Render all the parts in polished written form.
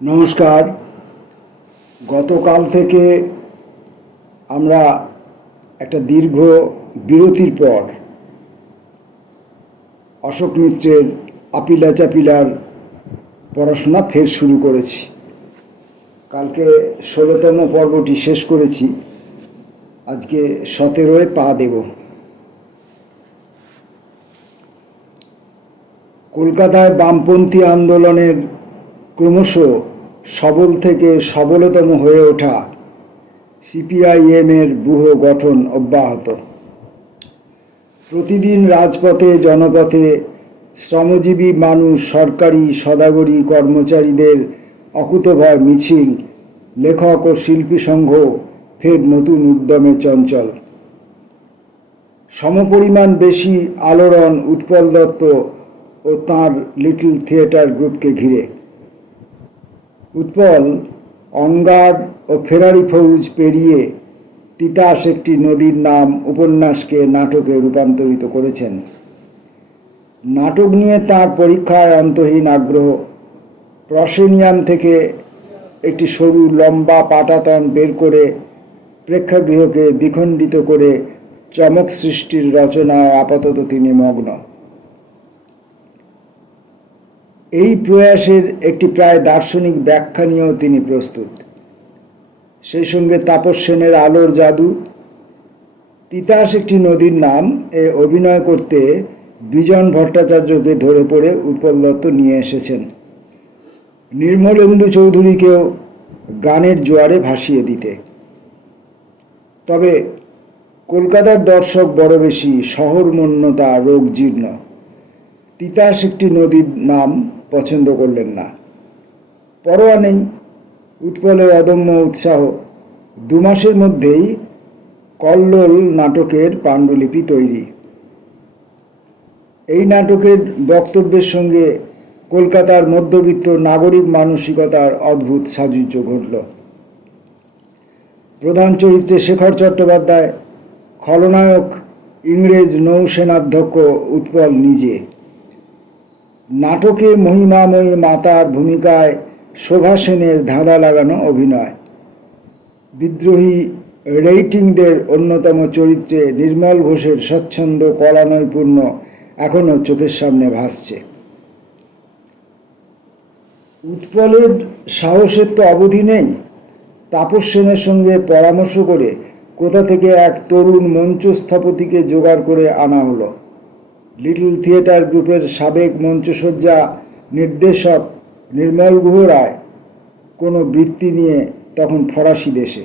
নমস্কার। গতকাল থেকে আমরা একটা দীর্ঘ বিরতির পর অশোক মিত্রের আপিলা চাপিলার পড়াশোনা ফের শুরু করেছি। কালকে 16তম পর্বটি শেষ করেছি, আজকে 17-এ পা দেব। কলকাতায় বামপন্থী আন্দোলনের ক্রমশ সবল থেকে সবলতম হয়ে ওঠা সিপিআইএমের ব্যূহ গঠন অব্যাহত। প্রতিদিন রাজপথে জনপথে শ্রমজীবী মানুষ, সরকারি সদাগরি কর্মচারীদের অকুতোভয় মিছিল, লেখক ও শিল্পী সংঘ ফের নতুন উদ্যমে চঞ্চল। সমপরিমাণ বেশি আলোড়ন উৎপল দত্ত ও তাঁর লিটল থিয়েটার গ্রুপকে ঘিরে। উৎপল অঙ্গার ও ফেরারি ফৌজ পেরিয়ে তিতাস একটি নদীর নাম উপন্যাসকে নাটকে রূপান্তরিত করেছেন। নাটক নিয়ে তাঁর পরীক্ষায় অন্তহীন আগ্রহ। প্রসেনিয়াম থেকে একটি সরু লম্বা পাটাতন বের করে প্রেক্ষাগৃহকে দ্বিখণ্ডিত করে চমক সৃষ্টির রচনায় আপাতত তিনি মগ্ন। এই প্রয়াসের একটি প্রায় দার্শনিক ব্যাখ্যা নিয়েও তিনি প্রস্তুত। সেই সঙ্গে তাপস সেনের আলোর জাদু, তিতাস একটি নদীর নাম এ অভিনয় করতে বিজন ভট্টাচার্যকে ধরে পড়ে উৎপল দত্ত নিয়ে এসেছেন। নির্মলেন্দু চৌধুরীকেও গানের জোয়ারে ভাসিয়ে দিতে। তবে কলকাতার দর্শক বড় বেশি শহরমন্যতা রোগ জীর্ণ। তিতাস একটি নদীর নাম পছন্দ করলেন না। পরোয়া নেই, উৎপলের অদম্য উৎসাহ। 2 মাসের মধ্যেই কল্লোল নাটকের পাণ্ডুলিপি তৈরি। এই নাটকের বক্তব্যের সঙ্গে কলকাতার মধ্যবিত্ত নাগরিক মানসিকতার অদ্ভুত সাযুজ্য ঘটল। প্রধান চরিত্রে শেখর চট্টোপাধ্যায়, খলনায়ক ইংরেজ নৌসেনাধ্যক্ষ উৎপল নিজে। নাটকে মহিমাময়ী মাতার ভূমিকায় শোভা সেনের ধাঁধা লাগানো অভিনয়। বিদ্রোহী রেইটিংদের অন্যতম চরিত্রে নির্মল ঘোষের স্বচ্ছন্দ কলানৈপুণ্য এখনও চোখের সামনে ভাসছে। উৎপলের সাহসের তো অবধি নেই। তাপস সেনের সঙ্গে পরামর্শ করে কোথা থেকে এক তরুণ মঞ্চস্থপতিকে জোগাড় করে আনা হলো। লিটল থিয়েটার গ্রুপের সাবেক মঞ্চসজ্জা নির্দেশক নির্মল গুহ রায় কোনো বৃত্তি নিয়ে তখন ফরাসি দেশে।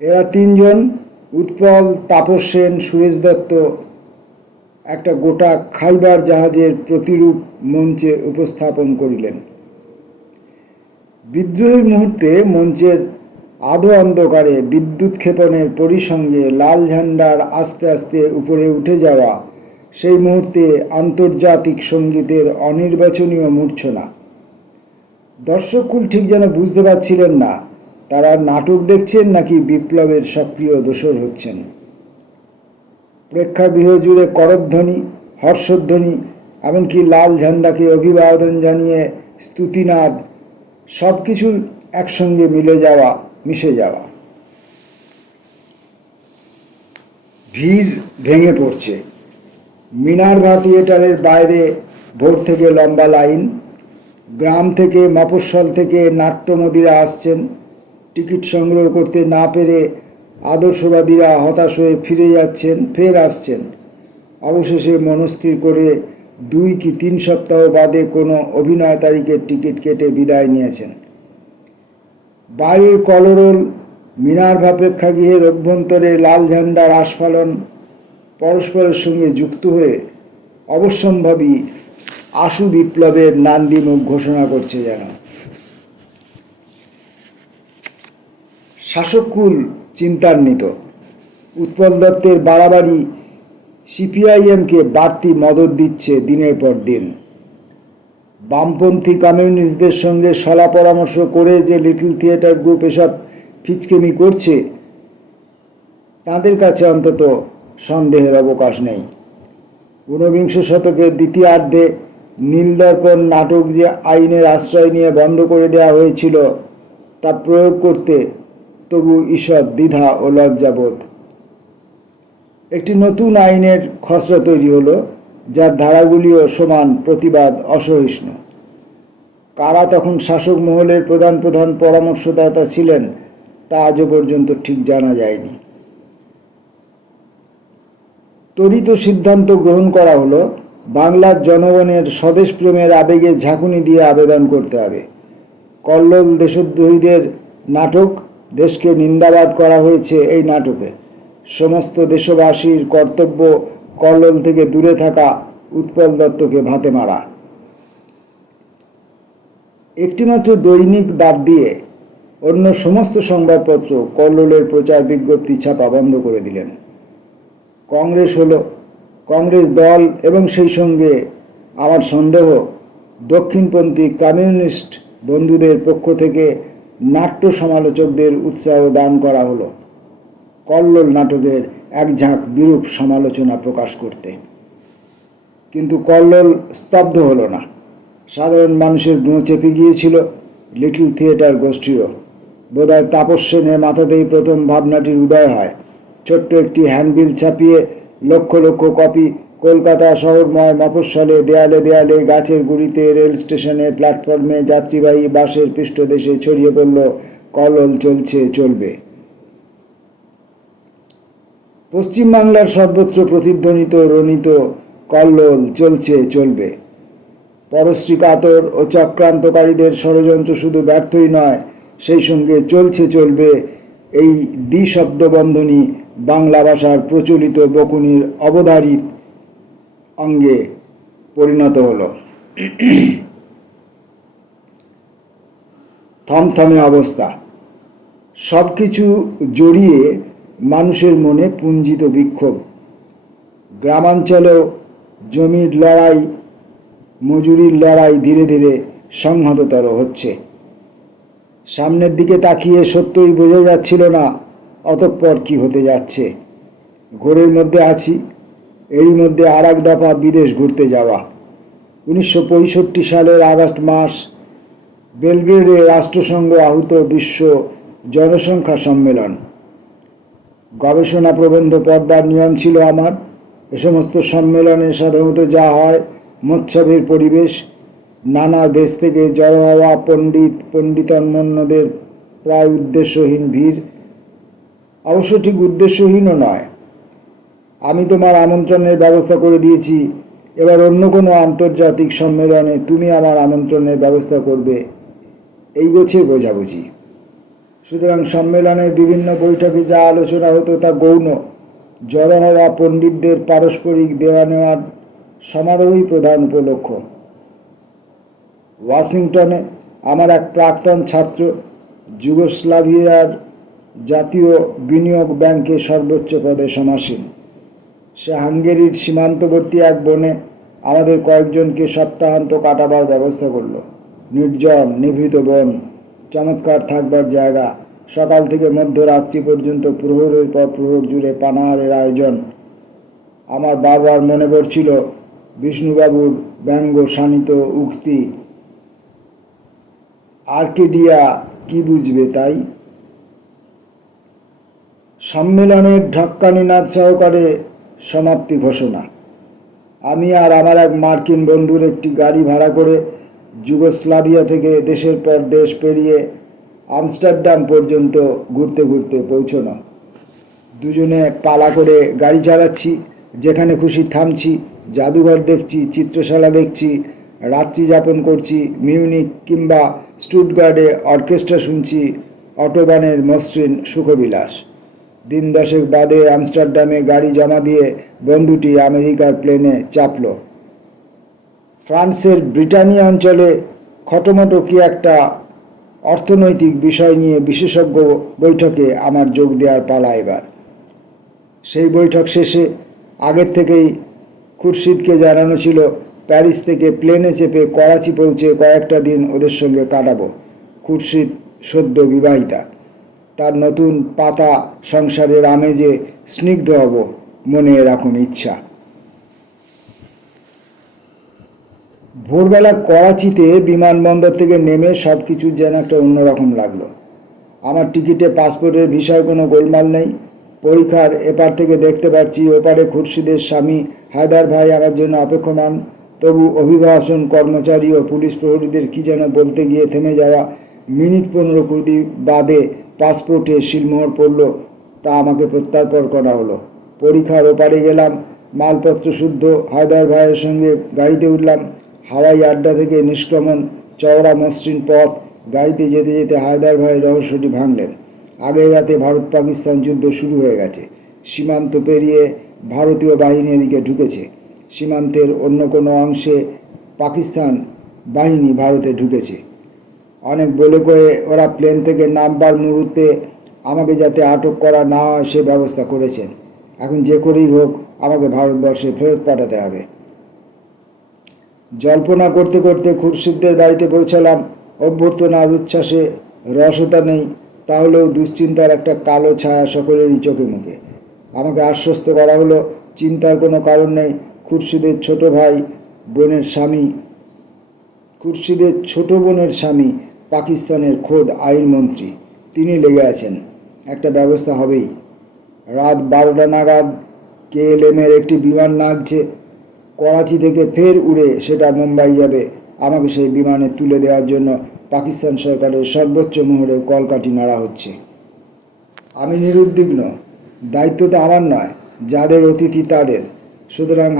এরা 3 জন, উৎপল, তাপস সেন, সুরেশ দত্ত, একটা গোটা খাইবার জাহাজের প্রতিরূপ মঞ্চে উপস্থাপন করিলেন। বিদ্রোহের মুহূর্তে মঞ্চের আধো অন্ধকারে বিদ্যুৎ ক্ষেপণের পরিসঙ্গে লাল ঝান্ডার আস্তে আস্তে উপরে উঠে যাওয়া, সেই মুহূর্তে আন্তর্জাতিক সঙ্গীতের অনির্বাচনীয় মূর্ছনা। দর্শককুল ঠিক যেন বুঝতে পারছিলেন না তারা নাটক দেখছেন নাকি বিপ্লবের সক্রিয় দোসর হচ্ছেন। প্রেক্ষাগৃহ জুড়ে করধ্বনি, হর্ষধ্বনি, এমনকি লাল ঝান্ডাকে অভিবাদন জানিয়ে স্তুতিনাদ, সব কিছুর একসঙ্গে মিশে যাওয়া। ভিড় ভেঙে পড়ছে। মিনার্ভা থিয়েটারের বাইরে ভোর থেকে লম্বা লাইন। গ্রাম থেকে, মফস্বল থেকে নাট্যমোদীরা আসছেন। টিকিট সংগ্রহ করতে না পেরে আদর্শবাদীরা হতাশ হয়ে ফিরে যাচ্ছেন, ফের আসছেন। অবশেষে মনস্থির করে 2 কি 3 সপ্তাহ বাদে কোনো অভিনয় তারিখের টিকিট কেটে বিদায় নিয়েছেন। বাইরের কলরোল, মিনার্ভা প্রেক্ষাগৃহের অভ্যন্তরে লাল ঝান্ডার আস্ফালন পরস্পরের সঙ্গে যুক্ত হয়ে অবশ্যম্ভাবী আশু বিপ্লবের নান্দিমুখ ঘোষণা করছে যেন। শাসককুল চিন্তান্বিত। উৎপল দত্তের বাড়াবাড়ি সিপিআইএমকে বাড়তি মদত দিচ্ছে দিনের পর দিন। বামপন্থী কমিউনিস্টদের সঙ্গে সলা পরামর্শ করে যে লিটল থিয়েটার গ্রুপ এসব ফিচকেমি করছে, তাদের কাছে অন্তত সন্দেহের অবকাশ নেই। ঊনবিংশ শতকের দ্বিতীয়ার্ধে নীলদর্পণ নাটক যে আইনের আশ্রয় নিয়ে বন্ধ করে দেওয়া হয়েছিল তা প্রয়োগ করতে তবু ঈষৎ দ্বিধা ও লজ্জাবোধ। একটি নতুন আইনের খসড়া তৈরি হলো, যার ধারাগুলিও সমান প্রতিবাদ অসহিষ্ণু। কারা তখন শাসক মহলের প্রধান প্রধান পরামর্শদাতা ছিলেন তা আজও পর্যন্ত ঠিক জানা যায়নি। ত্বরিত সিদ্ধান্ত গ্রহণ করা হলো, বাংলার জনগণের স্বদেশপ্রেমের আবেগে ঝাঁকুনি দিয়ে আবেদন করতে হবে। কল্লোল দেশদ্রোহীদের নাটক, দেশকে নিন্দাবাদ করা হয়েছে এই নাটকে। সমস্ত দেশবাসীর কর্তব্য কল্লোল থেকে দূরে থাকা, উৎপল দত্তকে ভাতে মারা। একটিমাত্র দৈনিক বাদ দিয়ে অন্য সমস্ত সংবাদপত্র কল্লোলের প্রচার বিজ্ঞপ্তি ছাপা বন্ধ করে দিলেন। কংগ্রেস দল এবং সেই সঙ্গে আমার সন্দেহ দক্ষিণপন্থী কমিউনিস্ট বন্ধুদের পক্ষ থেকে নাট্য সমালোচকদের উৎসাহ দান করা হলো কল্লোল নাটকের এক ঝাঁক বিরূপ সমালোচনা প্রকাশ করতে। কিন্তু কল্লোল স্তব্ধ হলো না। সাধারণ মানুষের গুঁ চেপে গিয়েছিল লিটল থিয়েটার গোষ্ঠীরও। বোধহয় তাপস সেনের মাথাতেই প্রথম ভাবনাটির উদয় হয়। ছোট্ট একটি হ্যান্ডবিল ছাপিয়ে লক্ষ লক্ষ কপি কলকাতা শহরময় মফস্বলে, দেয়ালে দেয়ালে, গাছের গুঁড়িতে, রেল স্টেশনে, প্ল্যাটফর্মে, যাত্রীবাহী বাসের পৃষ্ঠদেশে ছড়িয়ে পড়ল কল্লোল চলছে চলবে। পশ্চিমবাংলার সর্বত্র প্রতিধ্বনিত রণিত কল্লোল চলছে চলবে। পরশ্রী কাতর ও চক্রান্তকারীদের ষড়যন্ত্র শুধু ব্যর্থই নয়, সেই সঙ্গে চলছে চলবে এই দ্বিশব্দবন্ধনী বাংলা ভাষার প্রচলিত বকুনির অবধারিত অঙ্গে পরিণত হল। থমথমে অবস্থা, সব কিছু জড়িয়ে মানুষের মনে পুঞ্জিত বিক্ষোভ। গ্রামাঞ্চলেও জমির লড়াই, মজুরির লড়াই ধীরে ধীরে সংহততর হচ্ছে। সামনের দিকে তাকিয়ে সত্যই বোঝা যাচ্ছিল না অতঃপর কি হতে যাচ্ছে। ঘোরের মধ্যে আছি। এরই মধ্যে আর এক দফা বিদেশ ঘুরতে যাওয়া। 1965 সালের আগস্ট মাস, বেলগ্রেডে রাষ্ট্রসংঘ আহূত বিশ্ব জনসংখ্যা সম্মেলন। গবেষণা প্রবন্ধ পড়বার নিয়ম ছিল আমার। এ সমস্ত সম্মেলনে সাধারণত যা হয়, মোৎসবের পরিবেশ, নানা দেশ থেকে জড়ো হওয়া পণ্ডিতন্মন্যদের প্রায় উদ্দেশ্যহীন ভিড়। অবশ্য ঠিক উদ্দেশ্যহীনও নয়। আমি তোমার আমন্ত্রণের ব্যবস্থা করে দিয়েছি, এবার অন্য কোনো আন্তর্জাতিক সম্মেলনে তুমি আমার আমন্ত্রণের ব্যবস্থা করবে, এই গোছে বোঝাবুঝি। সুতরাং সম্মেলনের বিভিন্ন বৈঠকে যা আলোচনা হতো তা গৌণ। জড়ো হওয়া পণ্ডিতদের পারস্পরিক দেওয়া নেওয়ার সমারোহই প্রধান উপলক্ষ। ওয়াশিংটনে আমার এক প্রাক্তন ছাত্র, যুগোস্লাভিয়ার জাতীয় বিনিয়োগ ব্যাংকে সর্বোচ্চ পদে সমাসীন, সে হাঙ্গেরির সীমান্তবর্তী এক বনে আমাদের কয়েকজনকে সপ্তাহান্ত কাটাবার ব্যবস্থা করল। নির্জন নিভৃত বন, চমৎকার থাকবার জায়গা। সকাল থেকে মধ্যরাত্রি পর্যন্ত প্রহরের পর প্রহর জুড়ে পানাহারের আয়োজন। আমার বারবার মনে পড়ছিল বিষ্ণুবাবুর ব্যঙ্গ শানিত উক্তি, আর্কেডিয়া কি বুঝবে তাই। সম্মেলনের ঢক্কানিনাদ সহকারে সমাপ্তি ঘোষণা। আমি আর আমার এক মার্কিন বন্ধুর একটি গাড়ি ভাড়া করে যুগোস্লাভিয়া থেকে দেশের পর দেশ পেরিয়ে আমস্টারডাম পর্যন্ত ঘুরতে ঘুরতে পৌঁছনো। দুজনে পালা করে গাড়ি চালাচ্ছি, যেখানে খুশি থামছি, জাদুঘর দেখছি, চিত্রশালা দেখছি, রাত্রি যাপন করছি। মিউনিক কিংবা স্টুটগার্টে অর্কেস্ট্রা শুনছি, অটোবানের মসৃণ সুখবিলাস। দিন দশেক বাদে আমস্টারডামে গাড়ি জমা দিয়ে বন্ধুটি আমেরিকার প্লেনে চাপল। ফ্রান্সের ব্রিটানিয়া অঞ্চলে খটোমটো কি একটা অর্থনৈতিক বিষয় নিয়ে বিশেষজ্ঞ বৈঠকে আমার যোগ দেওয়ার পালা এবার। সেই বৈঠক শেষে আগের থেকেই খুরশিদকে জানানো ছিল প্যারিস থেকে প্লেনে চেপে করাচি পৌঁছে কয়েকটা দিন ওদের সঙ্গে কাটাবো। খুরশিদ সদ্য বিবাহিতা, তার নতুন পাতা সংসারের আমেজে স্নিগ্ধ হব, মনে এরকম ইচ্ছা। ভোরবেলা করাচিতে বিমানবন্দর থেকে নেমে সব কিছু যেন একটা অন্যরকম লাগলো। আমার টিকিটে, পাসপোর্টের ভিসায় কোনো গোলমাল নেই। পরীক্ষার এপার থেকে দেখতে পাচ্ছি ওপারে খুরশিদের স্বামী হায়দার ভাই আমার জন্য অপেক্ষমান। তবু অভিবাসন কর্মচারী ও পুলিশ প্রহরীদের কি যেন বলতে গিয়ে থেমে যাওয়া। মিনিট 15-20 বাদে পাসপোর্টে সিলমোহর পড়ল, তা আমাকে প্রত্যার্পণ করা হলো। পরীক্ষার ওপারে গেলাম, মালপত্র শুদ্ধ। হায়দার ভাইয়ের সঙ্গে গাড়িতে উঠলাম। হাওয়াই আড্ডা থেকে নিষ্ক্রমণ, চওড়া মসৃণ পথ। গাড়িতে যেতে যেতে হায়দার ভাই রহস্যটি ভাঙলেন। আগের রাতে ভারত পাকিস্তান যুদ্ধ শুরু হয়ে গেছে। সীমান্ত পেরিয়ে ভারতীয় বাহিনী এদিকে ঢুকেছে। সীমান্তের অন্য কোনো অংশে পাকিস্তান বাহিনী ভারতে ঢুকেছে। অনেক বলে কয়ে ওরা প্লেন থেকে নামবার মুহূর্তে আমাকে যাতে আটক করা না হয় সে ব্যবস্থা করেছেন। এখন যে করেই হোক আমাকে ভারতবর্ষে ফেরত পাঠাতে হবে। জল্পনা করতে করতে খুরশিদদের বাড়িতে পৌঁছালাম। অভ্যর্থনার উচ্ছ্বাসে রসতা নেই, তাহলেও দুশ্চিন্তার একটা কালো ছায়া সকলেরই চোখে মুখে। আমাকে আশ্বস্ত করা হলো চিন্তার কোনো কারণ নেই। খুরশিদের ছোট বোনের স্বামী পাকিস্তানের খোদ আইনমন্ত্রী, তিনি লেগে আছেন, একটা ব্যবস্থা হবেই। রাত 12টা নাগাদ KLM-এর একটি বিমান নামছে। করাচি থেকে ফের উড়ে সেটা মুম্বাই যাবে। আমাকে সেই বিমানে তুলে দেওয়ার জন্য পাকিস্তান সরকারের সর্বোচ্চ মোহরে কলকাঠি নাড়া হচ্ছে। আমি নিরুদ্বিগ্ন। দায়িত্ব তো আমার নয়, যাদের অতিথি তাদের। সুতরাং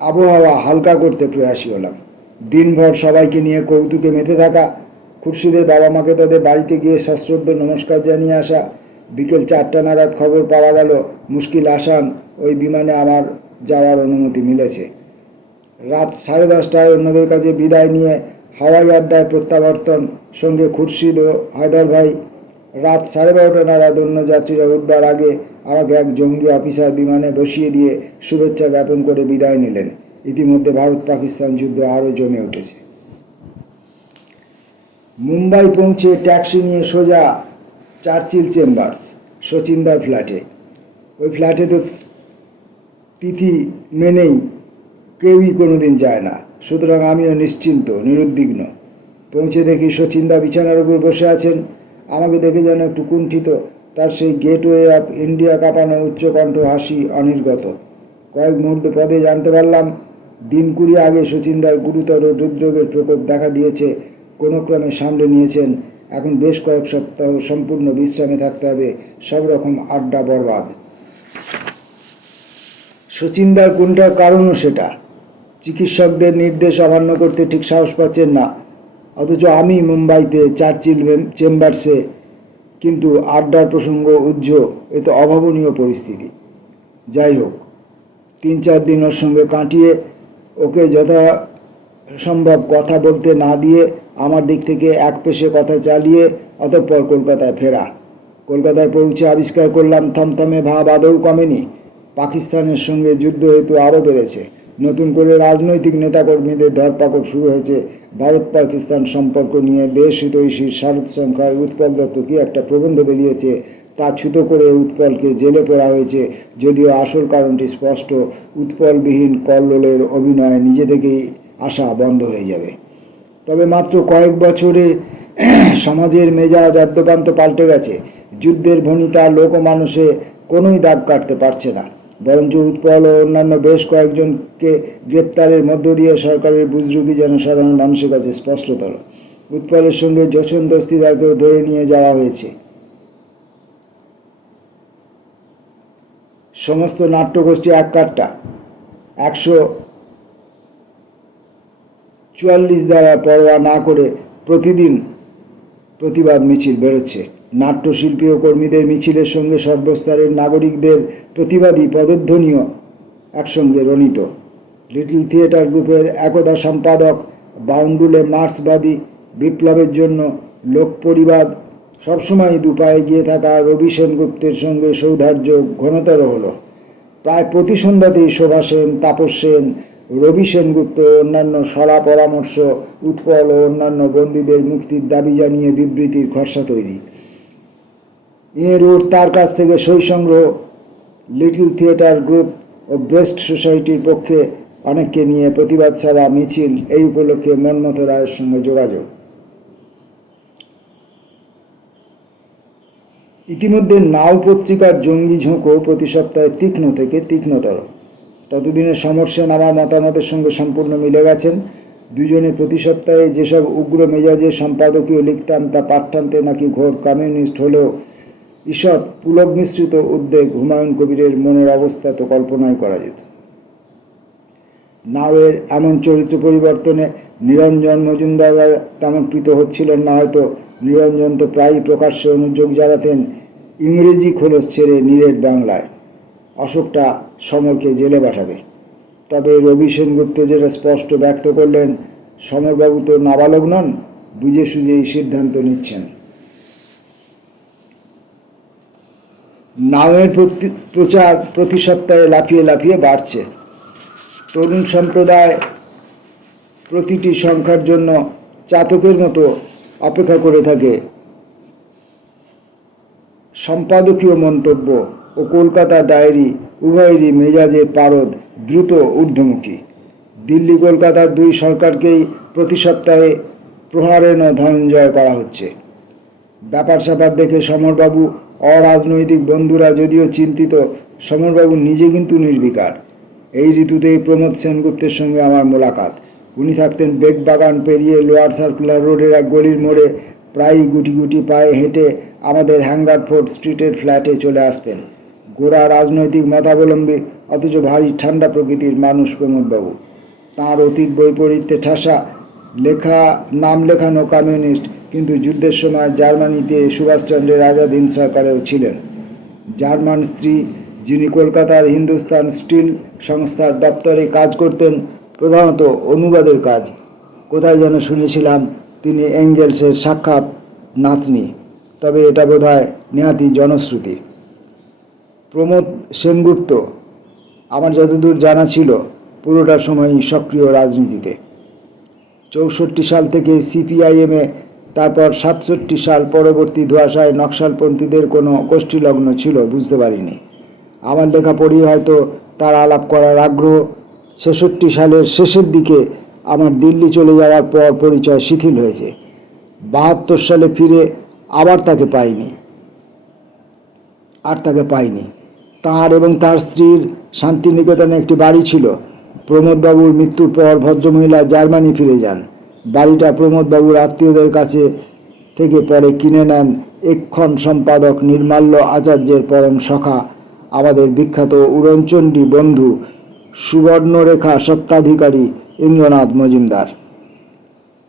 আবহাওয়া হালকা করতে প্রয়াসী হলাম। দিনভর সবাইকে নিয়ে কৌতুকে মেতে থাকা, খুরশিদের বাবা মাকে তাদের বাড়িতে গিয়ে সশ্রদ্ধ নমস্কার জানিয়ে আসা। বিকেল 4টা নাগাদ খবর পাওয়া গেল মুশকিল আসান ওই বিমানে আমার যাওয়ার অনুমতি মিলেছে। রাত 10:30টায় অন্যদের কাছে বিদায় নিয়ে হাওয়াই আড্ডায় প্রত্যাবর্তন, সঙ্গে খুরশিদ ও হায়দার ভাই। রাত 12:30 নাগাদ অন্য যাত্রীরা উঠবার আগে আমাকে এক জঙ্গি অফিসার বিমানে বসিয়ে দিয়ে শুভেচ্ছা জ্ঞাপন করে বিদায় নিলেন। ইতিমধ্যে ভারত পাকিস্তান যুদ্ধ আরও জমে উঠেছে। মুম্বাই পৌঁছে ট্যাক্সি নিয়ে সোজা চার্চিল চেম্বার্স, শচীনদার ফ্ল্যাটে। ওই ফ্ল্যাটে তো তিথি মেনেই কেউই কোনোদিন যায় না, সুতরাং আমিও নিশ্চিন্ত, নিরুদ্বিগ্ন। পৌঁছে দেখি শচীনদা বিছানার উপর বসে আছেন। আমাকে দেখে যেন একটু কুণ্ঠিত। তার সেই গেটওয়ে অফ ইন্ডিয়া কাঁপানো উচ্চকণ্ঠ হাসি অনির্গত। কয়েক মুহূর্ত পদে জানতে পারলাম 20 আগে শচীনদার গুরুতর হৃদরোগের প্রকোপ দেখা দিয়েছে। কোনো ক্রমে সামলে নিয়েছেন। এখন বেশ কয়েক সপ্তাহ সম্পূর্ণ বিশ্রামে থাকতে হবে। সব রকম আড্ডা বরবাদ। শচীনদার কোনটার কারণও সেটা। চিকিৎসকদের নির্দেশ অমান্য করতে ঠিক সাহস পাচ্ছেন না, অথচ আমি মুম্বাইতে চার্চিল চেম্বার্সে। কিন্তু আড্ডার প্রসঙ্গ উজ্জ্ব, এ তো অভাবনীয় পরিস্থিতি। যাই হোক, 3-4 দিন ওর সঙ্গে কাটিয়ে ওকে যথাসম্ভব কথা বলতে না দিয়ে আমার দিক থেকে এক পেশে কথা চালিয়ে অতঃপর কলকাতায় ফেরা। কলকাতায় পৌঁছে আবিষ্কার করলাম থমথমে ভাব আদৌ কমেনি। পাকিস্তানের সঙ্গে যুদ্ধ হেতু আরও বেড়েছে। নতুন করে রাজনৈতিক নেতাকর্মীদের ধরপাকড় শুরু হয়েছে। ভারত পাকিস্তান সম্পর্ক নিয়ে দেশ হিতৈষীর শারদ সংখ্যায় উৎপল দত্ত কি একটা প্রবন্ধ বেরিয়েছে, তা ছুতো করে উৎপলকে জেলে পড়া হয়েছে। যদিও আসল কারণটি স্পষ্ট, উৎপলবিহীন কল্লোলের অভিনয় নিজে থেকেই আসা বন্ধ হয়ে যাবে। তবে মাত্র কয়েক বছরে সমাজের মেজাজ আদ্যপান্ত পাল্টে গেছে। যুদ্ধের ভণিতা লোকমানসে কোনোই দাগ কাটতে পারছে না। বরঞ্চ উৎপল ও অন্যান্য বেশ কয়েকজনকে গ্রেপ্তারের মধ্য দিয়ে সরকারের বুজরুগি যেন সাধারণ মানুষের কাছে স্পষ্টতর। উৎপলের সঙ্গে জোছন দস্তিদারকেও ধরে নিয়ে যাওয়া হয়েছে। সমস্ত নাট্যগোষ্ঠী এক কাট্টা। 144 দ্বারা পরোয়া না করে প্রতিদিন প্রতিবাদ মিছিল বেরোচ্ছে। নাট্যশিল্পী ও কর্মীদের মিছিলের সঙ্গে সর্বস্তরের নাগরিকদের প্রতিবাদী পদধ্বনিও একসঙ্গে রণিত। লিটল থিয়েটার গ্রুপের একদা সম্পাদক বাউন্ডুলে মার্ক্সবাদী বিপ্লবের জন্য লোকপরিবাদ সবসময় দুপায়ে গিয়ে থাকা রবি সেনগুপ্তের সঙ্গে সৌহার্দ্য ঘনতর হলো। প্রায় প্রতি সন্ধ্যাতেই শোভা সেন, তাপস সেন, রবি সেনগুপ্ত ও অন্যান্য সলা পরামর্শ, উৎপল ও অন্যান্য বন্দীদের মুক্তির দাবি জানিয়ে বিবৃতির খসড়া তৈরি। এর ওর তার কাছ থেকে সই সংগ্রহ। লিটল থিয়েটার গ্রুপ ও ব্রেস্ট সোসাইটির পক্ষে অনেককে নিয়ে প্রতিবাদ সভা, মিছিল, এই উপলক্ষে মন্মথ রায়ের সঙ্গে যোগাযোগ। ইতিমধ্যে নাও পত্রিকার জঙ্গি ঝোঁকও প্রতি সপ্তাহে তীক্ষ্ণ থেকে তীক্ষ্ণতর। ততদিনে সমর সেন আমার মতামতের সঙ্গে সম্পূর্ণ মিলে গেছেন। দুজনে প্রতি সপ্তাহে যেসব উগ্র মেজাজে সম্পাদকীয় লিখতাম তা পাঠ্যান্তে নাকি ঘোর কমিউনিস্ট হলেও ঈষৎ পুলক মিশ্রিত উদ্বেগ হুমায়ুন কবিরের মনের অবস্থা তো কল্পনাই করা যেত। নাওয়ের এমন চরিত্র পরিবর্তনে নিরঞ্জন মজুমদাররা তেমন প্রীত হচ্ছিলেন না। হয়তো নিরঞ্জন তো প্রায়ই প্রকাশ্যে অনুযোগ জানাতেন ইংরেজি খোলস ছেড়ে নিরেট বাংলায় অশোকটা সমরকে জেলে পাঠাবে। তবে রবি সেনগুপ্ত যেটা স্পষ্ট ব্যক্ত করলেন, সমরবাবু তো নাবালক নন, বুঝে সুঝেই সিদ্ধান্ত নিচ্ছেন। নাওয়ের প্রচার প্রতি সপ্তাহে লাফিয়ে লাফিয়ে বাড়ছে। তরুণ সম্প্রদায় প্রতিটি সংখ্যার জন্য চাতকের মতো অপেক্ষা করে থাকে। সম্পাদকীয় মন্তব্য ও কলকাতা ডায়েরি উভয়েরই মেজাজে পারদ দ্রুত ঊর্ধ্বমুখী। দিল্লি কলকাতার দুই সরকারকেই প্রতি সপ্তাহে প্রহারেণ ধনঞ্জয় করা হচ্ছে। ব্যাপার স্যাপার দেখে সমরবাবু অরাজনৈতিক বন্ধুরা যদিও চিন্তিত, সমরবাবু নিজে কিন্তু নির্বিকার। এই ঋতুতে প্রমোদ সেনগুপ্তের সঙ্গে আমার মোলাকাত। উনি থাকতেন বেগবাগান পেরিয়ে লোয়ার সার্কুলার রোডের এক গলির মোড়ে। প্রায়ই গুটি গুটি পায়ে হেঁটে আমাদের হ্যাঙ্গারফোর্ড স্ট্রিটের ফ্ল্যাটে চলে আসতেন। গোড়া রাজনৈতিক মতাবলম্বী অথচ ভারী ঠান্ডা প্রকৃতির মানুষ প্রমোদবাবু। তাঁর অতীত বৈপরীত্যে ঠাসা, নাম লেখানো কমিউনিস্ট, কিন্তু যুদ্ধের সময় জার্মানিতে সুভাষচন্দ্রের আজাদ হিন্দ সরকারেও ছিলেন। জার্মান স্ত্রী, যিনি কলকাতার হিন্দুস্তান স্টিল সংস্থার দপ্তরে কাজ করতেন, প্রধানত অনুবাদের কাজ। কোথায় যেন শুনেছিলাম তিনি এঙ্গেলসের সাক্ষাৎ নাতনি, তবে এটা বোধহয় নেহাতি জনশ্রুতি। প্রমোদ সেনগুপ্ত আমার যতদূর জানা ছিল পুরোটা সময়ই সক্রিয় রাজনীতিতে। 64 সাল থেকে সিপিআইএমে, তারপর 67 সাল পরবর্তী ধোঁয়াশায় নকশালপন্থীদের কোনো গোষ্ঠীলগ্ন ছিল বুঝতে পারিনি। আমার লেখা পড়ি হয়তো তার আলাপ করার আগ্রহ। 66 সালের শেষের দিকে আমার দিল্লি চলে যাওয়ার পর পরিচয় শিথিল হয়েছে। 72 সালে ফিরে আবার তাকে পাইনি। তাঁর এবং তার স্ত্রীর শান্তিনিকেতনে একটি বাড়ি ছিল। প্রমোদবাবুর মৃত্যুর পর ভদ্রমহিলা জার্মানি ফিরে যান। বাড়িটা প্রমোদবাবুর আত্মীয়দের কাছে থেকে পরে কিনে নেন এক্ষণ সম্পাদক নির্মাল্য আচার্যের পরম সখা, আমাদের বিখ্যাত উড়নচণ্ডী বন্ধু, সুবর্ণরেখা সত্ত্বাধিকারী ইন্দ্রনাথ মজুমদার।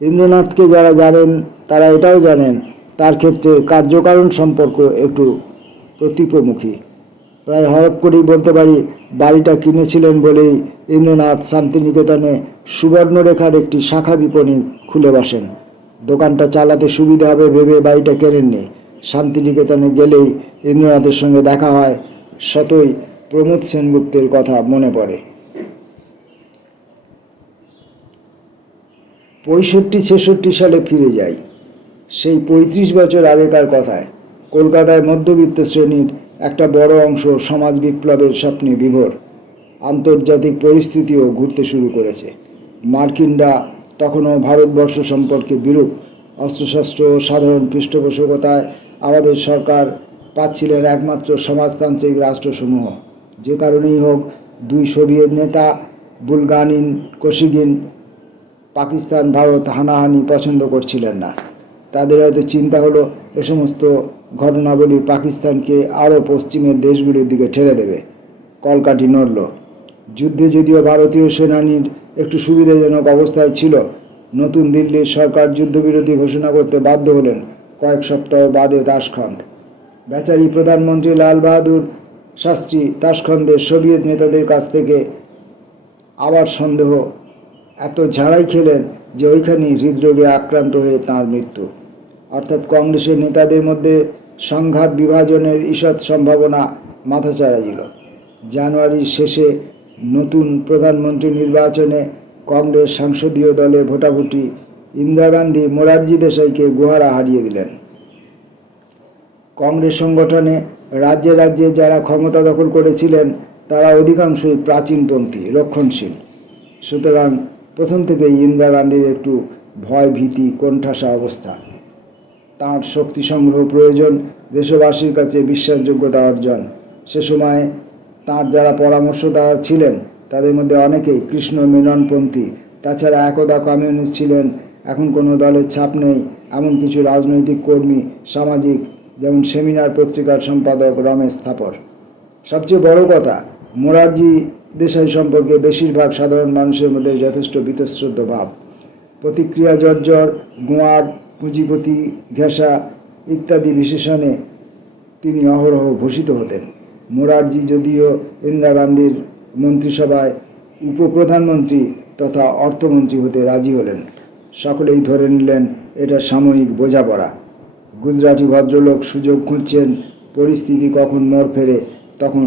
ইন্দ্রনাথকে যারা জানেন তারা এটাও জানেন তার ক্ষেত্রে কার্যকারণ সম্পর্ক একটু প্রতিপমুখী। প্রায় হরপ করেই বলতে পারি বাড়িটা কিনেছিলেন বলেই ইন্দ্রনাথ শান্তিনিকেতনে সুবর্ণরেখার একটি শাখা বিপণী খুলে বসেন। দোকানটা চালাতে সুবিধা হবে ভেবে বাড়িটা কেনেননি। শান্তিনিকেতনে গেলেই ইন্দ্রনাথের সঙ্গে দেখা হয়, শতই প্রমোদ সেনগুপ্তের কথা মনে পড়ে। 65-66 সালে ফিরে যাই। সেই 35 বছর আগেকার কথায় কলকাতায় মধ্যবিত্ত শ্রেণীর একটা বড় অংশ সমাজ বিপ্লবের স্বপ্নে বিভোর। আন্তর্জাতিক পরিস্থিতিও ঘুরতে শুরু করেছে। মার্কিনরা তখনও ভারতবর্ষ সম্পর্কে বিরূপ। অস্ত্রশস্ত্র ও সাধারণ পৃষ্ঠপোষকতায় আমাদের সরকার পাচ্ছিলেন একমাত্র সমাজতান্ত্রিক রাষ্ট্রসমূহ। যে কারণেই হোক, দুই সোভিয়েত নেতা বুলগানিন, কোসিগিন পাকিস্তান ভারত হানাহানি পছন্দ করছিলেন না। তাদের হয়তো চিন্তা হলো এ সমস্ত ঘটনাবলী পাকিস্তানকে আরও পশ্চিমের দেশগুলির দিকে ঠেলে দেবে। কলকাঠি নড়ল। যুদ্ধে যদিও ভারতীয় সেনানীর একটু সুবিধাজনক অবস্থায় ছিল, নতুন দিল্লির সরকার যুদ্ধবিরতি ঘোষণা করতে বাধ্য হলেন কয়েক সপ্তাহ বাদে তাশখন্দ। বেচারি প্রধানমন্ত্রী লাল বাহাদুর শাস্ত্রী তাশখন্দের সোভিয়েত নেতাদের কাছ থেকে আবার সন্দেহ এত ঝাড়াই খেলেন যে ওইখানেই হৃদরোগে আক্রান্ত হয়ে তাঁর মৃত্যু। অর্থাৎ কংগ্রেসের নেতাদের মধ্যে সংঘাত বিভাজনের ঈষৎ সম্ভাবনা মাথাচাড়া দিল। জানুয়ারির শেষে নতুন প্রধানমন্ত্রী নির্বাচনে কংগ্রেস সংসদীয় দলে ভোটাভুটি ইন্দিরা গান্ধী মোরারজি দেশাইকে গোহারা হারিয়ে দিলেন। কংগ্রেস সংগঠনে রাজ্যে রাজ্যে যারা ক্ষমতা দখল করেছিলেন তারা অধিকাংশই প্রাচীনপন্থী, রক্ষণশীল। সুতরাং প্রথম থেকেই ইন্দিরা গান্ধীর একটু ভয় ভীতি কোণঠাসা অবস্থা। তাঁর শক্তি সংগ্রহ প্রয়োজন, দেশবাসীর কাছে বিশ্বাসযোগ্যতা অর্জন। সে সময় তাঁর যারা পরামর্শদাতা ছিলেন তাদের মধ্যে অনেকেই কৃষ্ণ মেননপন্থী। তাছাড়া একদা কমিউনিস্ট ছিলেন, এখন কোনো দলের ছাপ নেই এমন কিছু রাজনৈতিক কর্মী, সামাজিক, যেমন সেমিনার পত্রিকার সম্পাদক রমেশ থাপর। সবচেয়ে বড় কথা, মোরারজি দেশাই সম্পর্কে বেশিরভাগ সাধারণ মানুষের মধ্যে যথেষ্ট বীতশ্রদ্ধ ভাব। প্রতিক্রিয়া জর্জর, গোয়ার, পুঁজিপতি, ঘেঁষা ইত্যাদি বিশেষণে তিনি অহরহ ভূষিত হতেন। মোরারজি যদিও ইন্দিরা গান্ধীর মন্ত্রিসভায় উপপ্রধানমন্ত্রী তথা অর্থমন্ত্রী হতে রাজি হলেন। সকলেই ধরে নিলেন এটা সাময়িক বোঝাপড়া। গুজরাটি ভদ্রলোক সুযোগ খুঁজছেন, পরিস্থিতি কখন মোড় ফেরে তখন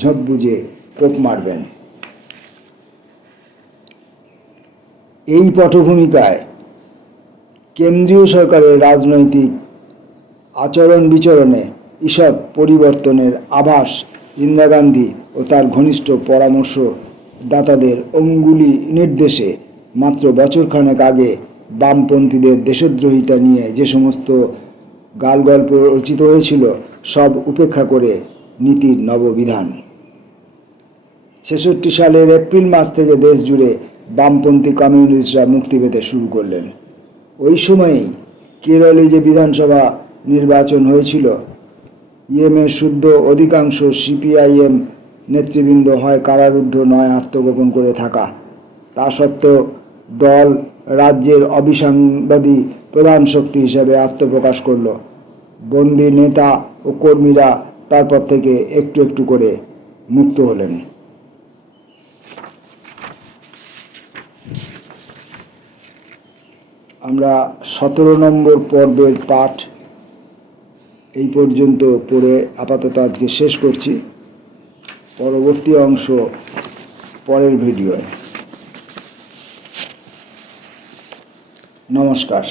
ঝোঁক বুঝে কোপ মারবেন। এই পটভূমিকায় কেন্দ্রীয় সরকারের রাজনৈতিক আচরণ বিচরণে এসব পরিবর্তনের আভাস ইন্দিরা গান্ধী ও তার ঘনিষ্ঠ পরামর্শদাতাদের অঙ্গুলি নির্দেশে মাত্র বছরখানেক আগে বামপন্থীদের দেশদ্রোহিতা নিয়ে যে সমস্ত গালগল্প রচিত হয়েছিল সব উপেক্ষা করে নীতির নববিধান। 1966 সালের এপ্রিল মাস থেকে দেশ জুড়ে বামপন্থী কমিউনিস্টরা মুক্তি পেতে শুরু করলেন। ওই সময়েই কেরলে যে বিধানসভা নির্বাচন হয়েছিল, ইএমের শুদ্ধ অধিকাংশ সিপিআইএম নেতৃবৃন্দ হয় কারারুদ্ধ নয় আত্মগোপন করে থাকা। তা সত্ত্বেও দল রাজ্যের অবিসংবাদী প্রধান শক্তি হিসেবে আত্মপ্রকাশ করল। বন্দী নেতা ও কর্মীরা তারপর থেকে একটু একটু করে মুক্ত হলেন। আমরা 17 নম্বর পর্বের পাঠ এই পর্যন্ত পড়ে আপাতত আজকে শেষ করছি। পরবর্তী অংশ পরের ভিডিওয়। নমস্কার।